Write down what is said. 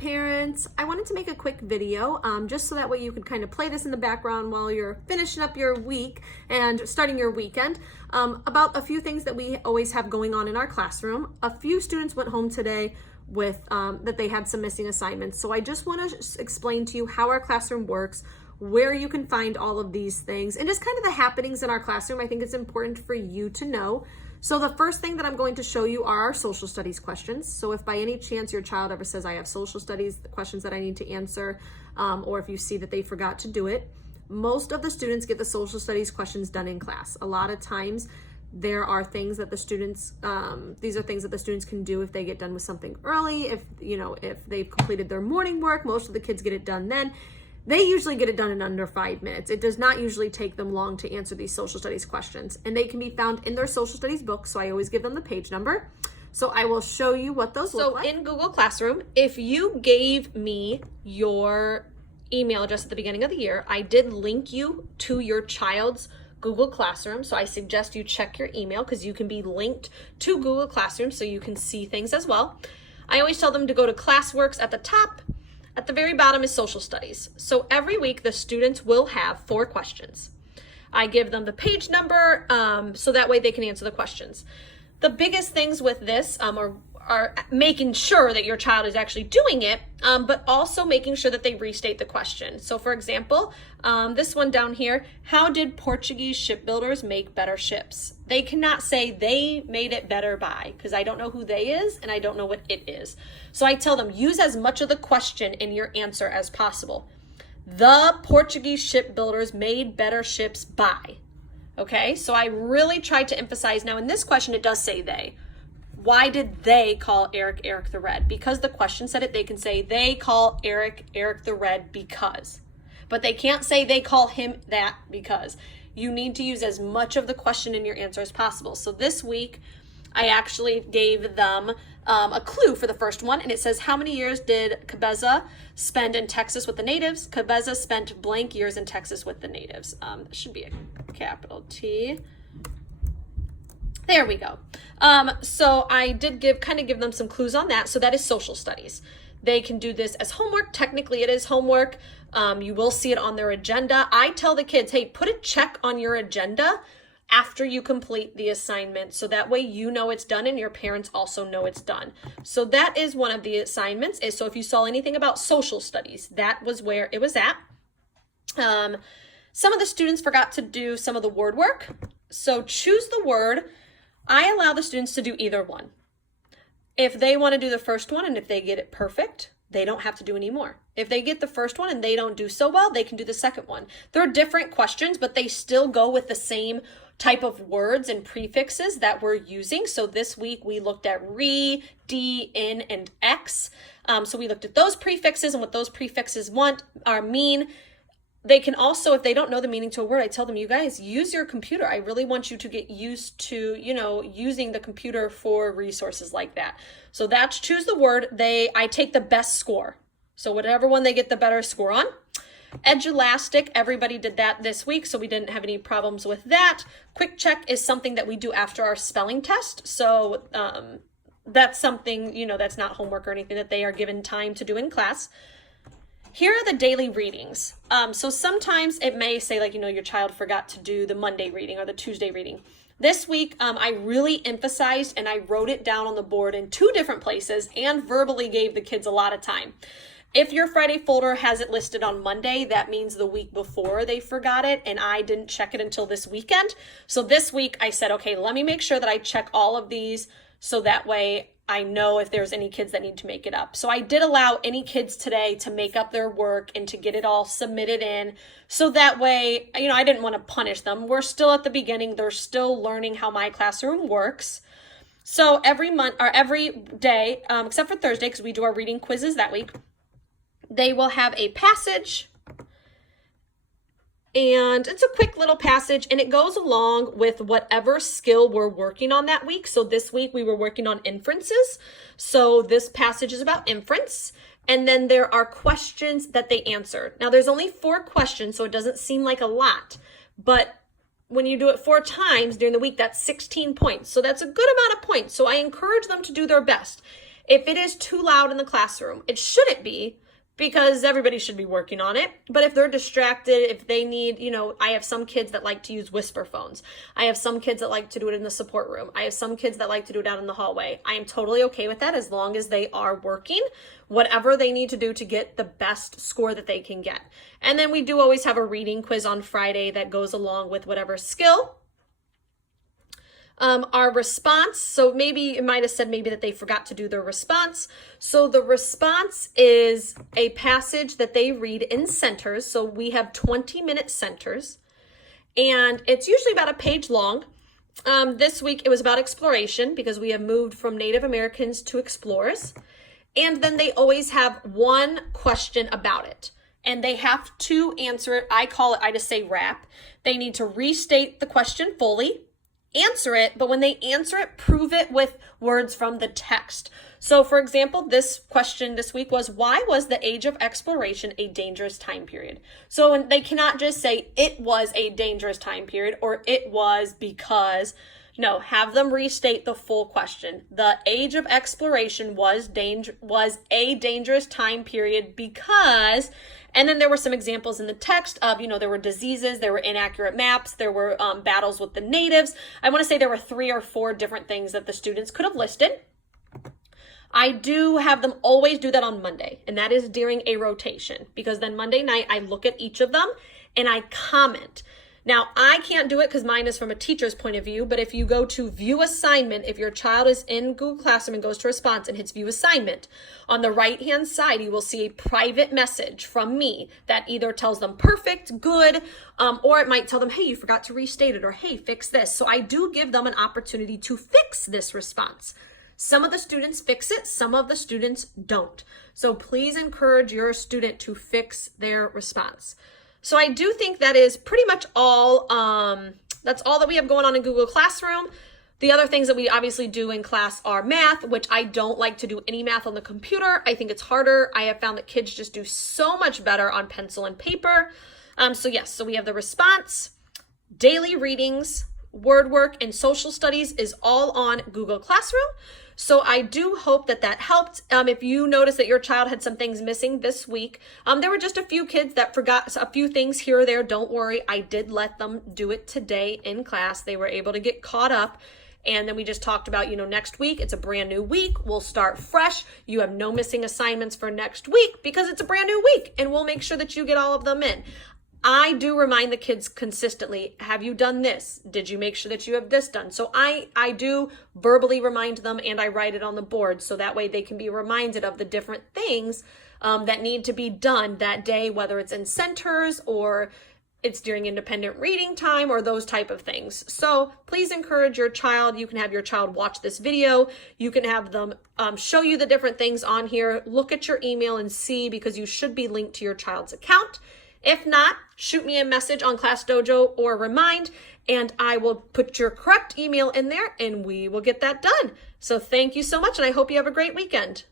parents. I wanted to make a quick video just so that way you could kind of play this in the background while you're finishing up your week and starting your weekend about a few things that we always have going on in our classroom. A few students went home today with that they had some missing assignments. So I just want to explain to you how our classroom works, where you can find all of these things, and just kind of the happenings in our classroom. I think it's important for you to know. So the first thing that I'm going to show you are our social studies questions. So if by any chance your child ever says, I have social studies, the questions that I need to answer, or if you see that they forgot to do it, most of the students get the social studies questions done in class. A lot of times there are things that the students, these are things that the students can do if they get done with something early, if they've completed their morning work, most of the kids get it done then. They usually get it done in under 5 minutes. It does not usually take them long to answer these social studies questions, and they can be found in their social studies book. So I always give them the page number. So I will show you what those look like. So in Google Classroom, if you gave me your email address at the beginning of the year, I did link you to your child's Google Classroom. So I suggest you check your email because you can be linked to Google Classroom so you can see things as well. I always tell them to go to Classworks at the top. At the very bottom is social studies. So every week the students will have 4 questions. I give them the page number so that way they can answer the questions. The biggest things with this are making sure that your child is actually doing it, but also making sure that they restate the question. So for example, this one down here, how did Portuguese shipbuilders make better ships? They cannot say they made it better by, because I don't know who they is and I don't know what it is. So I tell them, use as much of the question in your answer as possible. The Portuguese shipbuilders made better ships by. Okay, so I really tried to emphasize, now in this question it does say they. Why did they call Eric the Red? Because the question said it, they can say they call Eric the Red because. But they can't say they call him that because. You need to use as much of the question in your answer as possible. So this week, I actually gave them a clue for the first one, and it says, how many years did Cabeza spend in Texas with the natives? Cabeza spent blank years in Texas with the natives. It should be a capital T. There we go. So I did give them some clues on that. So that is social studies. They can do this as homework. Technically, it is homework. You will see it on their agenda. I tell the kids, hey, put a check on your agenda after you complete the assignment. So that way you know it's done and your parents also know it's done. So that is one of the assignments. So if you saw anything about social studies, that was where it was at. Some of the students forgot to do some of the word work. So choose the word. I allow the students to do either one. If they want to do the first one and if they get it perfect, they don't have to do any more. If they get the first one and they don't do so well, they can do the second one. They're different questions, but they still go with the same type of words and prefixes that we're using. So this week we looked at re, d, in, and x. So we looked at those prefixes and what those prefixes mean. They can also, if they don't know the meaning to a word, I tell them, you guys, use your computer. I really want you to get used to, using the computer for resources like that. So that's choose the word. I take the best score. So whatever one they get the better score on. Edge Elastic, everybody did that this week, so we didn't have any problems with that. Quick check is something that we do after our spelling test. So that's something, that's not homework or anything that they are given time to do in class. Here are the daily readings. So sometimes it may say your child forgot to do the Monday reading or the Tuesday reading. This week, I really emphasized and I wrote it down on the board in 2 different places and verbally gave the kids a lot of time. If your Friday folder has it listed on Monday, that means the week before they forgot it and I didn't check it until this weekend. So this week I said, okay, let me make sure that I check all of these so that way I know if there's any kids that need to make it up. So I did allow any kids today to make up their work and to get it all submitted in. So that way, I didn't want to punish them. We're still at the beginning. They're still learning how my classroom works. So every day, except for Thursday, because we do our reading quizzes that week, they will have a passage. And it's a quick little passage and it goes along with whatever skill we're working on that week. So this week we were working on inferences. So this passage is about inference. And then there are questions that they answer. Now there's only 4 questions, so it doesn't seem like a lot, but when you do it 4 times during the week, that's 16 points. So that's a good amount of points. So I encourage them to do their best. If it is too loud in the classroom, it shouldn't be, because everybody should be working on it. But if they're distracted, if they need, I have some kids that like to use whisper phones. I have some kids that like to do it in the support room. I have some kids that like to do it out in the hallway. I am totally okay with that as long as they are working whatever they need to do to get the best score that they can get. And then we do always have a reading quiz on Friday that goes along with whatever skill. Our response, so maybe it might have said maybe that they forgot to do their response. So the response is a passage that they read in centers. So we have 20-minute centers, and it's usually about a page long. This week it was about exploration, because we have moved from Native Americans to explorers. And then they always have one question about it, and they have to answer it. I just say wrap. They need to restate the question fully, answer it, but when they answer it, prove it with words from the text. So for example, this question this week was, why was the age of exploration a dangerous time period? So they cannot just say it was a dangerous time period or it was because. No, have them restate the full question. The age of exploration was a dangerous time period because, and then there were some examples in the text of, there were diseases, there were inaccurate maps, there were battles with the natives. I want to say there were 3 or 4 different things that the students could have listed. I do have them always do that on Monday, and that is during a rotation, because then Monday night I look at each of them and I comment. Now, I can't do it because mine is from a teacher's point of view, but if you go to view assignment, if your child is in Google Classroom and goes to response and hits view assignment, on the right-hand side, you will see a private message from me that either tells them perfect, good, or it might tell them, hey, you forgot to restate it, or hey, fix this. So I do give them an opportunity to fix this response. Some of the students fix it, some of the students don't. So please encourage your student to fix their response. So I do think that is pretty much all, that's all that we have going on in Google Classroom. The other things that we obviously do in class are math, which I don't like to do any math on the computer. I think it's harder. I have found that kids just do so much better on pencil and paper. So we have the response, daily readings, word work, and social studies is all on Google Classroom. So I do hope that that helped. If you notice that your child had some things missing this week, there were just a few kids that forgot a few things here or there. Don't worry. I did let them do it today in class. They were able to get caught up. And then we just talked about, next week, it's a brand new week. We'll start fresh. You have no missing assignments for next week because it's a brand new week, and we'll make sure that you get all of them in. I do remind the kids consistently, have you done this? Did you make sure that you have this done? So I do verbally remind them, and I write it on the board so that way they can be reminded of the different things that need to be done that day, whether it's in centers or it's during independent reading time or those type of things. So please encourage your child. You can have your child watch this video. You can have them show you the different things on here. Look at your email and see, because you should be linked to your child's account. If not, shoot me a message on Class Dojo or Remind, and I will put your correct email in there and we will get that done. So thank you so much, and I hope you have a great weekend.